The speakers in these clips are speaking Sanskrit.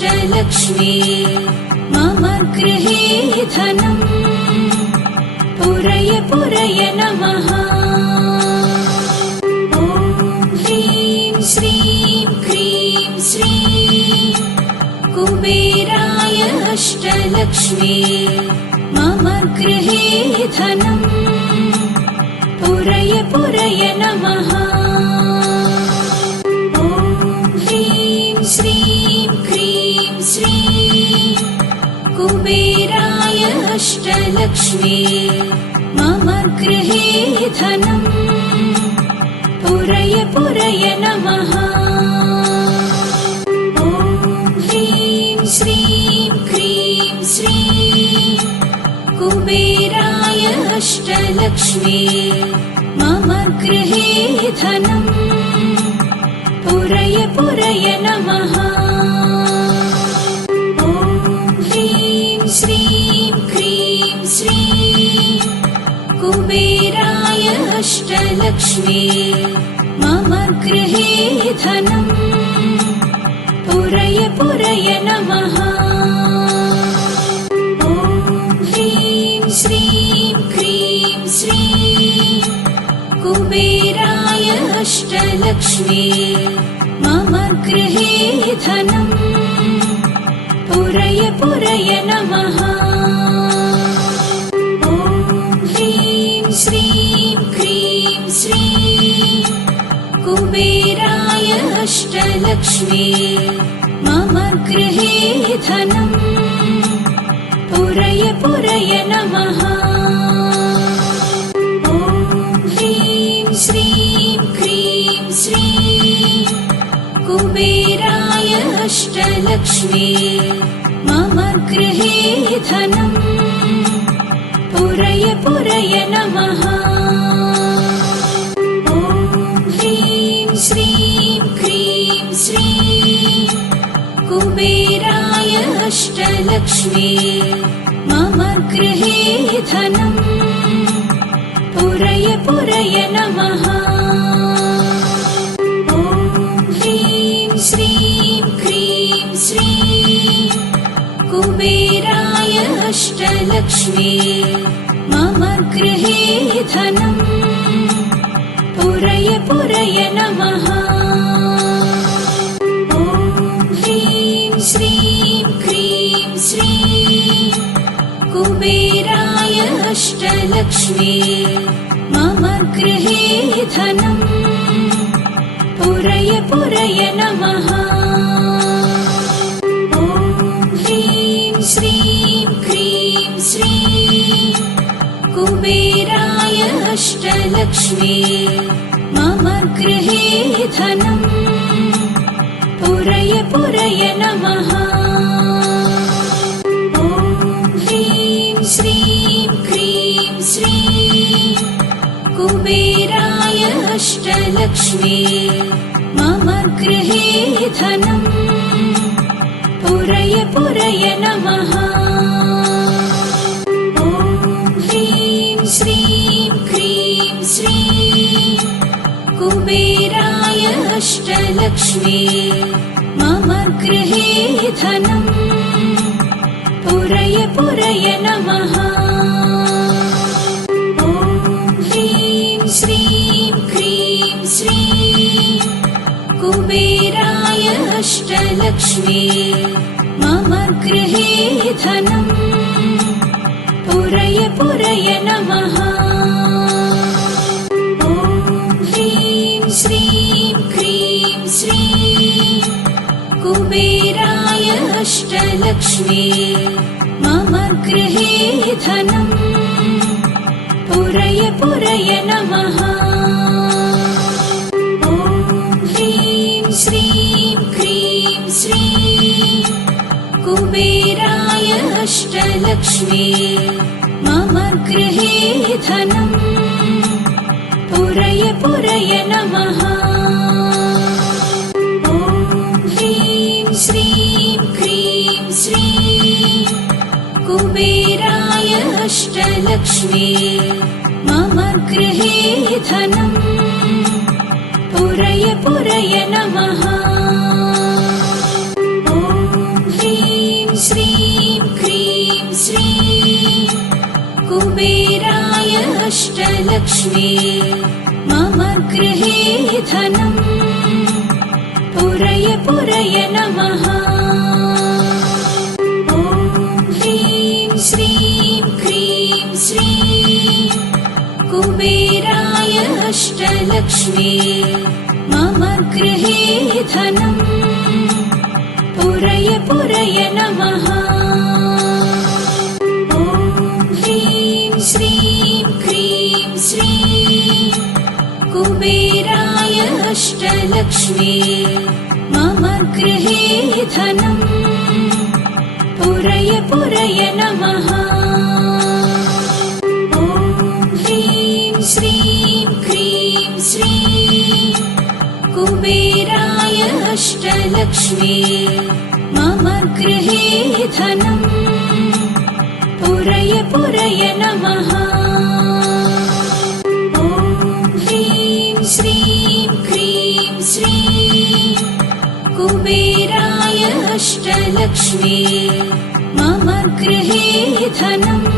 अष्टलक्ष्मी मम गृहे धनम् पुरय पुरय नमः। ॐ ह्रीं श्रीं क्रीं श्रीं कुबेराय अष्टलक्ष्मी मम गृहे धनम् पुरय पुरय नमः। ॐ ह्रीं श्रीं क्रीं श्रीं कुबेराय अष्टलक्ष्मी मम गृहे धनम् पुरय पुरय नमः। ॐ ह्रीं श्रीं क्रीं श्रीं कुबेराय अष्टलक्ष्मी मम गृहे धनम् पुरय पुरय नमः। ॐ ह्रीं श्रीं क्रीं श्रीं कुबेराय अष्टलक्ष्मी मम गृहे धनम् पुरय पुरय नमः। ॐ ह्रीं श्रीं क्रीं श्रीं कुबेराय अष्टलक्ष्मी मम गृहे धनम् पुरय पुरय नमः। ॐ ह्रीं श्रीं क्रीं श्रीं कुबेराय अष्टलक्ष्मी मम गृहे धनम् पुरय पुरय नमः। ॐ ह्रीं श्रीं क्रीं श्रीं कुबेराय अष्टलक्ष्मी मम गृहे धनम् पुरय पुरय नमः। ॐ ह्रीं श्रीं क्रीं श्रीं कुबेराय अष्टलक्ष्मी मम गृहे धनम् पुरय पुरय नमः। ॐ ह्रीं श्रीं क्रीं श्रीं कुबेराय अष्टलक्ष्मी मम गृहे धनम् पुरय पुरय नमः। ॐ ह्रीं श्रीं क्रीं श्रीं कुबेराय अष्टलक्ष्मी मम गृहे धनम् पुरय पुरय नमः। ॐ ह्रीं श्रीं क्रीं श्रीं कुबेराय अष्टलक्ष्मी मम गृहे धनम् पुरय पुरय नमः। ॐ ह्रीं श्रीं क्रीं श्रीं कुबेराय अष्टलक्ष्मी मम गृहे धनम् पुरय पुरय नमः। ॐ ह्रीं श्रीं क्रीं श्रीं कुबेराय अष्टलक्ष्मी मम गृहे धनम् पुरय पुरय नमः। ॐ ह्रीं श्रीं क्रीं श्रीं कुबेराय अष्टलक्ष्मी मम गृहे धनम् पुरय पुरय नमः। ॐ ह्रीं श्रीं क्रीं श्रीं कुबेराय अष्टलक्ष्मी मम गृहे धनम् पुरय पुरय नमः। ॐ ह्रीं श्रीं क्रीं श्रीं कुबेराय अष्टलक्ष्मी मम गृहे धनम् पुरय पुरय नमः। ॐ ह्रीं श्रीं क्रीं श्रीं कुबेराय अष्टलक्ष्मी मम गृहे धनम् पुरय पुरय नमः। ॐ अष्टलक्ष्मी मम गृहे धनम् पुरय पुरय नमः। ॐ ह्रीं श्रीं क्रीं श्रीं कुबेराय अष्टलक्ष्मी मम गृहे धनम् पुरय पुरय नमः। ॐ ह्रीं श्रीं क्रीं श्रीं कुबेराय अष्टलक्ष्मी मम गृहे धनम् पुरय पुरय नमः। ॐ ह्रीं श्रीं क्रीं श्रीं कुबेराय अष्टलक्ष्मी मम गृहे धनम् पुरय पुरय नमः। ॐ ह्रीं श्रीं क्रीं श्रीं कुबेराय अष्टलक्ष्मी मम गृहे धनम्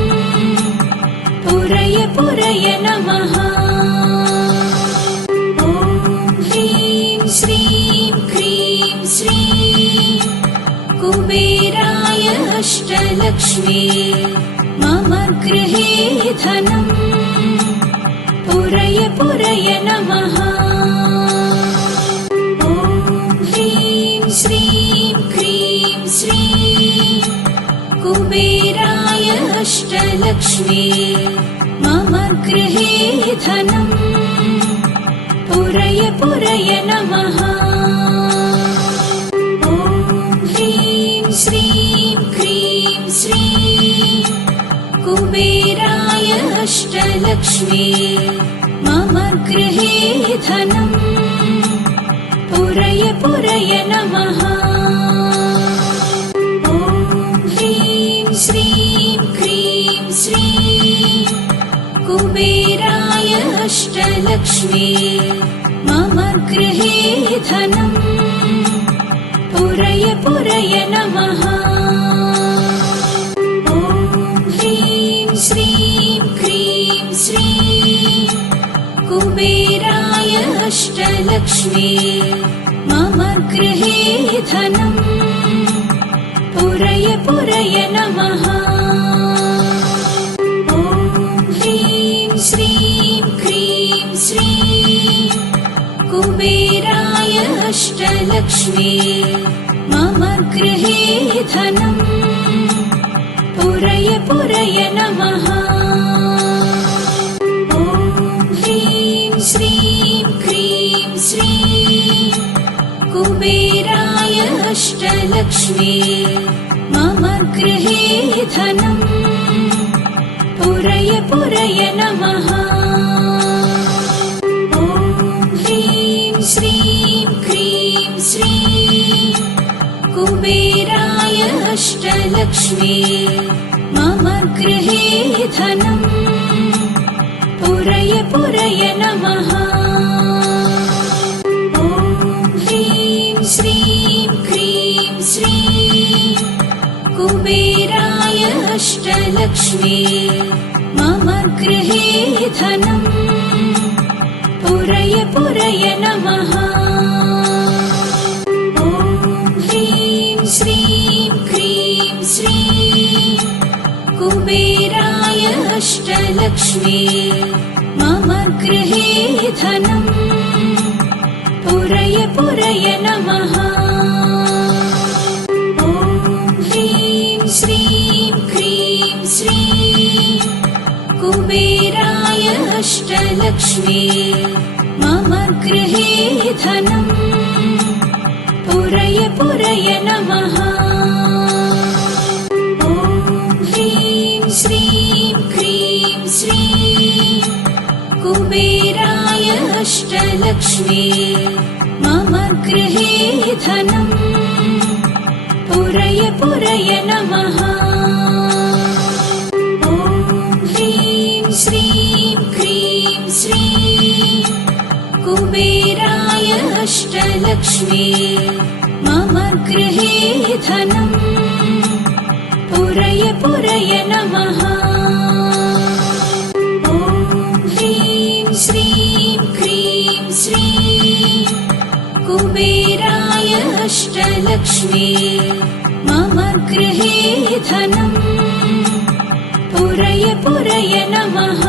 पुरय पुरय नमः। ॐ ह्रीं श्रीं क्रीं श्रीं कुबेराय अष्टलक्ष्मी मम गृहे धनम् पुरय पुरय नमः। ॐ ह्रीं श्रीं क्रीं श्रीं कुबेराय अष्टलक्ष्मी मम गृहे धनम् पुरय पुरय नमः। ॐ ह्रीं श्रीं क्रीं श्रीं कुबेराय अष्टलक्ष्मी मम गृहे धनम् पुरय पुरय नमः। ॐ ह्रीं श्रीं क्रीं श्रीं कुबेराय अष्टलक्ष्मी मम गृहे धनम् पुरय पुरय नमः। ॐ ह्रीं श्रीं क्रीं श्रीं कुबेराय अष्टलक्ष्मी मम गृहे धनम् पुरय पुरय नमः। ॐ ह्रीं श्रीं क्रीं श्रीं कुबेराय अष्टलक्ष्मी मम गृहे धनम् पुरय पुरय नमः। ॐ ह्रीं श्रीं क्रीं श्रीं कुबेराय अष्टलक्ष्मी मम गृहे धनम् पुरय पुरय नमः। ॐ ह्रीं श्रीं क्रीं श्रीं कुबेराय अष्टलक्ष्मी मम गृहे धनम् पुरय पुरय नमः। ॐ ह्रीं श्रीं क्रीं श्रीं कुबेराय अष्टलक्ष्मी मम गृहे धनम् पुरय पुरय नमः। ॐ ह्रीं श्रीं क्रीं श्रीं कुबेराय अष्टलक्ष्मी मम गृहे धनम् पुरय पुरय नमः। ॐ ह्रीं श्रीं क्रीं श्रीं कुबेराय अष्टलक्ष्मी मम गृहे धनम् पुरय पुरय नमः। ॐ ह्रीं श्रीं क्रीं श्रीं कुबेराय अष्टलक्ष्मी मम गृहे धनम् पुरय पुरय नमः। ॐ ह्रीं श्रीं क्रीं श्रीं कुबेराय अष्टलक्ष्मी मम गृहे धनम् पुरय पुरय नमः। ॐ श्रीं क्रीं श्रीं कुबेराय अष्टलक्ष्मी मम गृहे धनम् पुरय पुरय नमः।